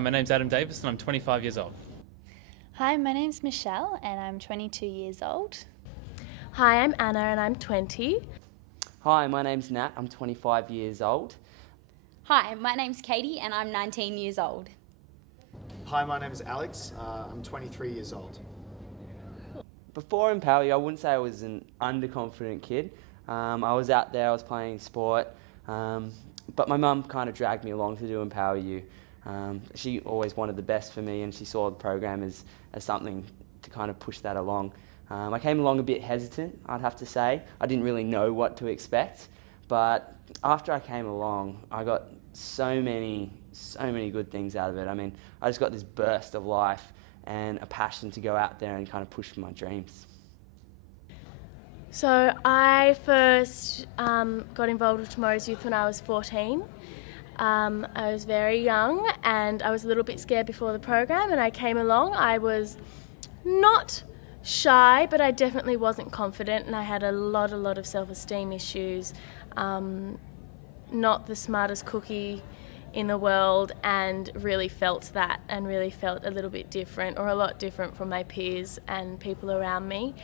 Hi, my name's Adam Davis and I'm 25 years old. Hi, my name's Michelle and I'm 22 years old. Hi, I'm Anna and I'm 20. Hi, my name's Nat, I'm 25 years old. Hi, my name's Katie and I'm 19 years old. Hi, my name's Alex, I'm 23 years old. Before Empower You, I wouldn't say I was an underconfident kid. I was out there, I was playing sport, but my mum kind of dragged me along to do Empower You. She always wanted the best for me and she saw the program as something to kind of push that along. I came along a bit hesitant, I'd have to say. I didn't really know what to expect, but after I came along, I got so many good things out of it. I mean, I just got this burst of life and a passion to go out there and kind of push for my dreams. So I first got involved with Tomorrow's Youth when I was 14. I was very young and I was a little bit scared before the program, and I came along. I was not shy, but I definitely wasn't confident, and I had a lot of self-esteem issues. Not the smartest cookie in the world, and really felt that, and really felt a little bit different, or a lot different from my peers and people around me.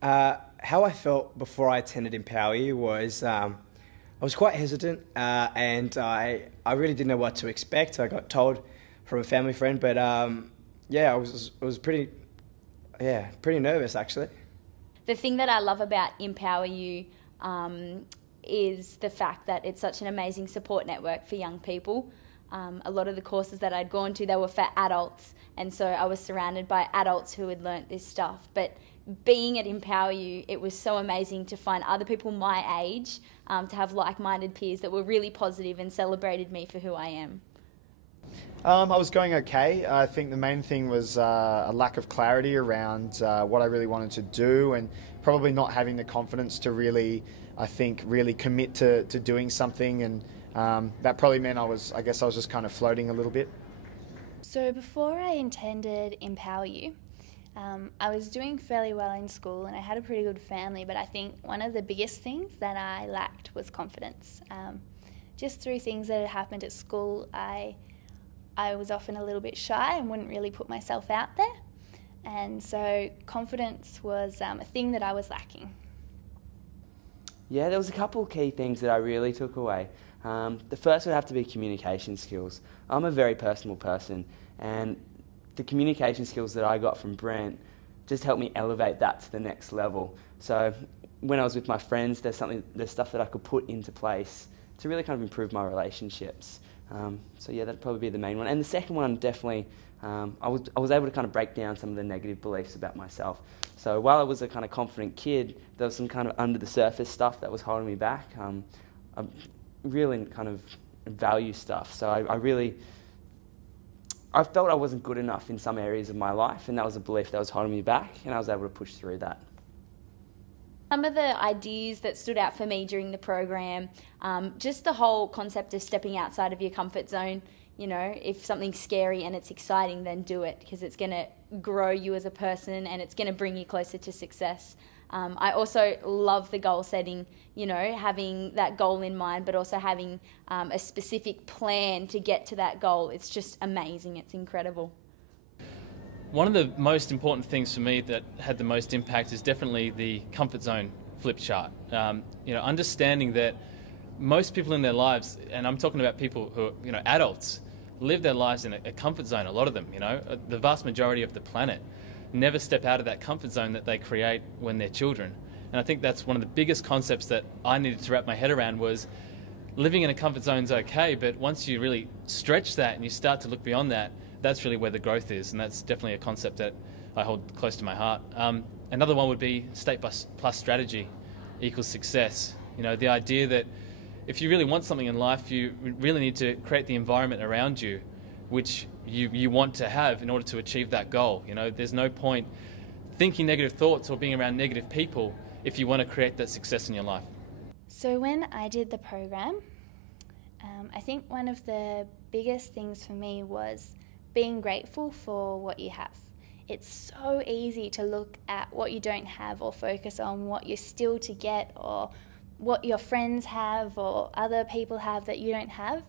How I felt before I attended Empower You was I was quite hesitant and I really didn't know what to expect. I got told from a family friend, but yeah, I was pretty nervous actually. The thing that I love about Empower You is the fact that it's such an amazing support network for young people. A lot of the courses that I'd gone to, they were for adults, and so I was surrounded by adults who had learnt this stuff. But being at Empower You, it was so amazing to find other people my age, to have like-minded peers that were really positive and celebrated me for who I am. I was going okay. I think the main thing was a lack of clarity around what I really wanted to do, and probably not having the confidence to really commit to doing something, and that probably meant I was just kind of floating a little bit. So before I attended Empower You, I was doing fairly well in school and I had a pretty good family, but I think one of the biggest things that I lacked was confidence. Just through things that had happened at school, I was often a little bit shy and wouldn't really put myself out there, and so confidence was a thing that I was lacking. Yeah, there was a couple of key things that I really took away. The first would have to be communication skills. I'm a very personal person, and the communication skills that I got from Brent just helped me elevate that to the next level. So when I was with my friends, there's stuff that I could put into place to really kind of improve my relationships. So yeah, that'd probably be the main one. And the second one, definitely, I was able to kind of break down some of the negative beliefs about myself. So while I was a kind of confident kid, there was some kind of under the surface stuff that was holding me back. I really kind of value stuff. So I felt I wasn't good enough in some areas of my life, and that was a belief that was holding me back, and I was able to push through that. Some of the ideas that stood out for me during the program, just the whole concept of stepping outside of your comfort zone. You know, if something's scary and it's exciting, then do it, because it's going to grow you as a person and it's going to bring you closer to success. I also love the goal setting, you know, having that goal in mind, but also having a specific plan to get to that goal. It's just amazing. It's incredible. One of the most important things for me that had the most impact is definitely the comfort zone flip chart. You know, understanding that most people in their lives, and I'm talking about people who are, you know, adults, live their lives in a comfort zone, a lot of them, you know. The vast majority of the planet never step out of that comfort zone that they create when they're children. And I think that's one of the biggest concepts that I needed to wrap my head around. Was living in a comfort zone is okay, but once you really stretch that and you start to look beyond that, that's really where the growth is, and that's definitely a concept that I hold close to my heart. Another one would be state plus strategy equals success. You know, the idea that if you really want something in life, you really need to create the environment around you which you want to have in order to achieve that goal. You know, there's no point thinking negative thoughts or being around negative people if you want to create that success in your life. So when I did the program, I think one of the biggest things for me was being grateful for what you have. It's so easy to look at what you don't have or focus on what you're still to get or what your friends have or other people have that you don't have,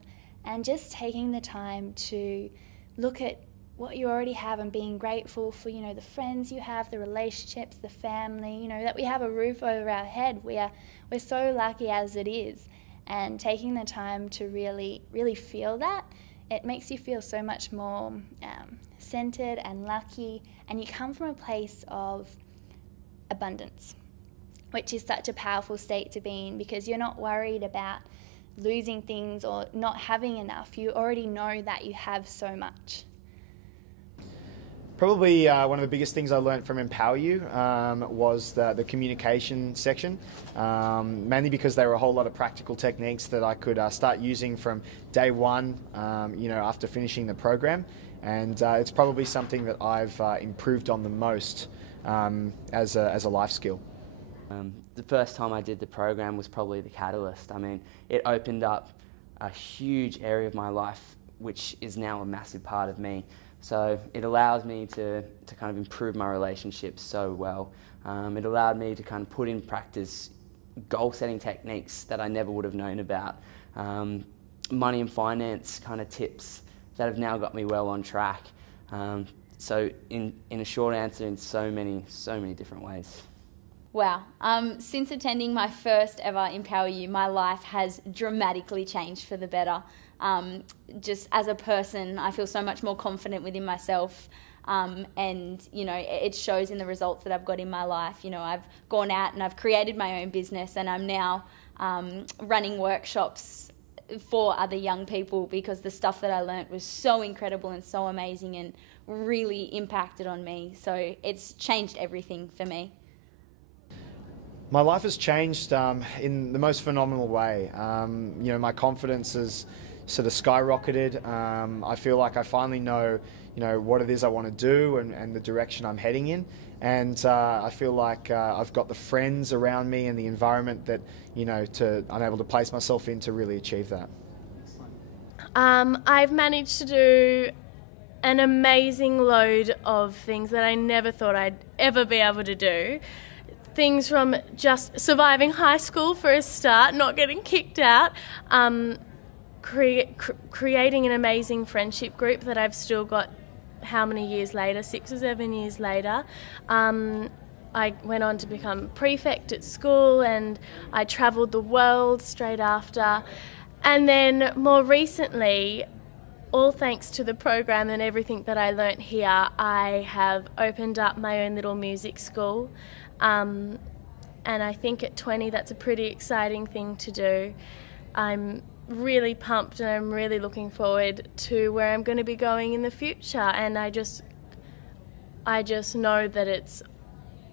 and just taking the time to look at what you already have and being grateful for, you know, the friends you have, the relationships, the family, you know, that we have a roof over our head. We're so lucky as it is. And taking the time to really feel that, it makes you feel so much more centered and lucky, and you come from a place of abundance, which is such a powerful state to be in, because you're not worried about losing things or not having enough. You already know that you have so much. Probably one of the biggest things I learned from Empower You was the communication section, mainly because there were a whole lot of practical techniques that I could start using from day one, you know, after finishing the program. And it's probably something that I've improved on the most as a life skill. The first time I did the program was probably the catalyst. I mean, it opened up a huge area of my life, which is now a massive part of me. So it allows me to kind of improve my relationships so well. It allowed me to kind of put in practice goal-setting techniques that I never would have known about. Money and finance kind of tips that have now got me well on track. So in a short answer, in so many different ways. Wow. Since attending my first ever Empower You, my life has dramatically changed for the better. Just as a person, I feel so much more confident within myself. And, you know, it shows in the results that I've got in my life. You know, I've gone out and I've created my own business, and I'm now running workshops for other young people, because the stuff that I learnt was so incredible and so amazing and really impacted on me. So it's changed everything for me. My life has changed in the most phenomenal way. You know, my confidence has sort of skyrocketed. I feel like I finally know, you know, what it is I want to do and the direction I'm heading in. And I feel like I've got the friends around me and the environment that, you know, I'm able to place myself in to really achieve that. I've managed to do an amazing load of things that I never thought I'd ever be able to do. Things from just surviving high school for a start, not getting kicked out, creating an amazing friendship group that I've still got how many years later, 6 or 7 years later. I went on to become prefect at school, and I travelled the world straight after. And then more recently, all thanks to the program and everything that I learnt here, I have opened up my own little music school. And I think at 20 that's a pretty exciting thing to do. I'm really pumped, and I'm really looking forward to where I'm going to be going in the future, and I just know that it's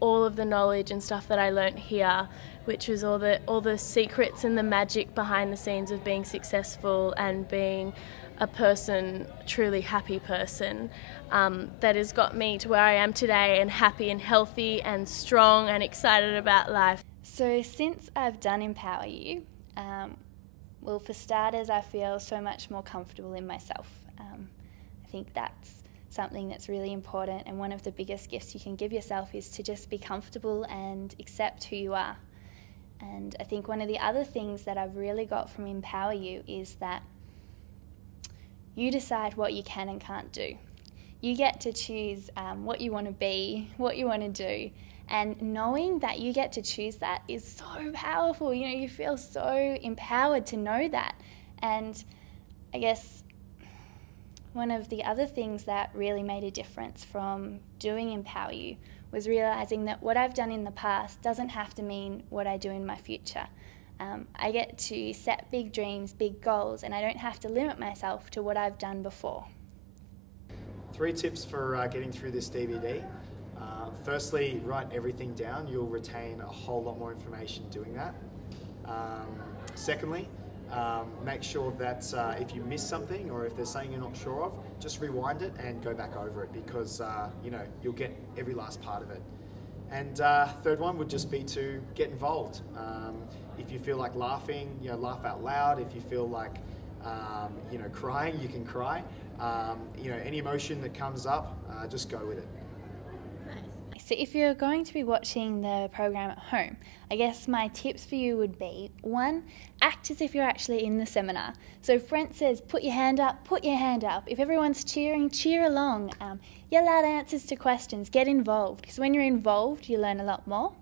all of the knowledge and stuff that I learnt here, which was all the secrets and the magic behind the scenes of being successful and being a person, truly happy person, that has got me to where I am today, and happy and healthy and strong and excited about life. So since I've done Empower You, well, for starters, I feel so much more comfortable in myself. I think that's something that's really important, and one of the biggest gifts you can give yourself is to just be comfortable and accept who you are. And I think one of the other things that I've really got from Empower You is that you decide what you can and can't do. You get to choose what you want to be, what you want to do, and knowing that you get to choose that is so powerful. You know, you feel so empowered to know that. And I guess one of the other things that really made a difference from doing Empower You was realising that what I've done in the past doesn't have to mean what I do in my future. I get to set big dreams, big goals, and I don't have to limit myself to what I've done before. 3 tips for getting through this DVD. Firstly, write everything down. You'll retain a whole lot more information doing that. Secondly, make sure that if you miss something or if there's something you're not sure of, just rewind it and go back over it, because you know, you'll get every last part of it. And third one would just be to get involved. If you feel like laughing, you know, laugh out loud. If you feel like you know, crying, you can cry. You know, any emotion that comes up, just go with it. So if you're going to be watching the program at home, I guess my tips for you would be, 1, act as if you're actually in the seminar. So if Brent says, put your hand up, put your hand up. If everyone's cheering, cheer along. Yell out answers to questions, get involved, because when you're involved, you learn a lot more.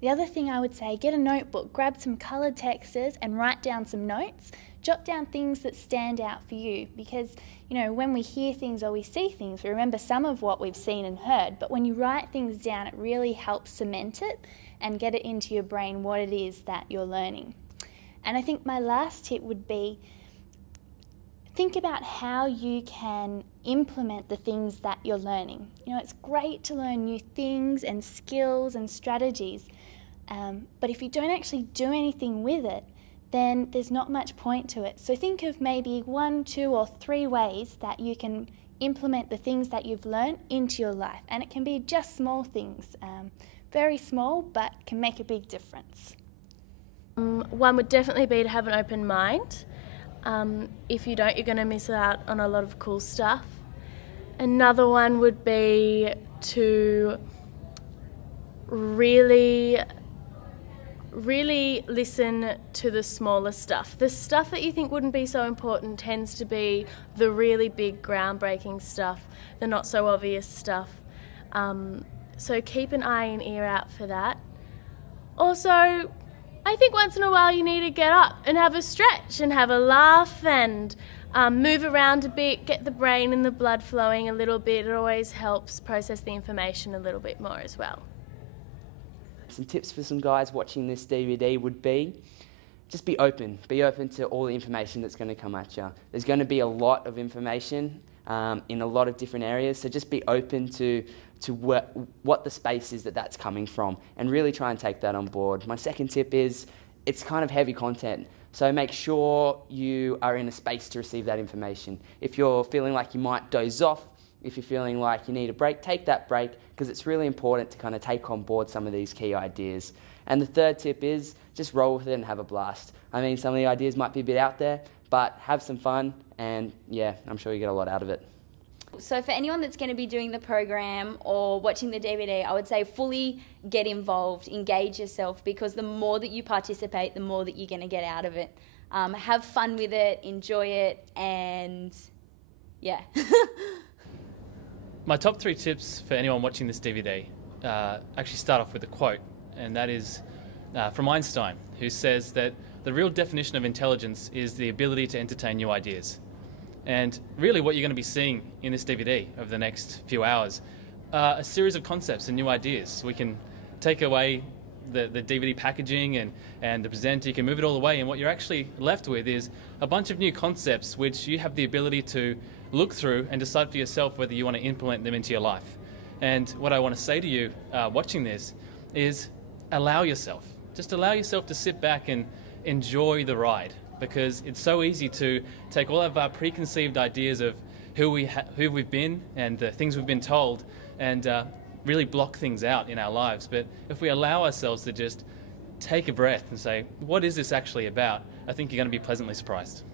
The other thing I would say, get a notebook, grab some coloured texters and write down some notes. Jot down things that stand out for you, because when we hear things or we see things, we remember some of what we've seen and heard, but when you write things down, it really helps cement it and get it into your brain what it is that you're learning. And I think my last tip would be, think about how you can implement the things that you're learning. It's great to learn new things and skills and strategies, but if you don't actually do anything with it, then there's not much point to it. So think of maybe 1, 2 or 3 ways that you can implement the things that you've learned into your life. And it can be just small things, very small, but can make a big difference. One would definitely be to have an open mind. If you don't, you're going to miss out on a lot of cool stuff. Another one would be to really listen to the smaller stuff. The stuff that you think wouldn't be so important tends to be the really big groundbreaking stuff, the not so obvious stuff. So keep an eye and ear out for that. Also, I think once in a while you need to get up and have a stretch and have a laugh and move around a bit, get the brain and the blood flowing a little bit. It always helps process the information a little bit more as well. Some tips for some guys watching this DVD would be, just be open. Be open to all the information that's going to come at you. There's going to be a lot of information in a lot of different areas, so just be open to what the space is that's coming from, and really try and take that on board. My second tip is, it's kind of heavy content, so make sure you are in a space to receive that information. If you're feeling like you might doze off, if you're feeling like you need a break, take that break, because it's really important to kind of take on board some of these key ideas. And the third tip is, just roll with it and have a blast. I mean, some of the ideas might be a bit out there, but have some fun, and yeah, I'm sure you get a lot out of it. So for anyone that's going to be doing the program or watching the DVD, I would say fully get involved, engage yourself, because the more that you participate, the more that you're going to get out of it. Have fun with it, enjoy it, and yeah. My top 3 tips for anyone watching this DVD actually start off with a quote, and that is from Einstein, who says that the real definition of intelligence is the ability to entertain new ideas. And really what you're going to be seeing in this DVD over the next few hours are a series of concepts and new ideas. We can take away the DVD packaging and the presenter, you can move it all away, and what you're actually left with is a bunch of new concepts which you have the ability to look through and decide for yourself whether you want to implement them into your life. And what I want to say to you watching this is, allow yourself. Just allow yourself to sit back and enjoy the ride, because it's so easy to take all of our preconceived ideas of who we've been and the things we've been told and really block things out in our lives. But if we allow ourselves to just take a breath and say, what is this actually about? I think you're going to be pleasantly surprised.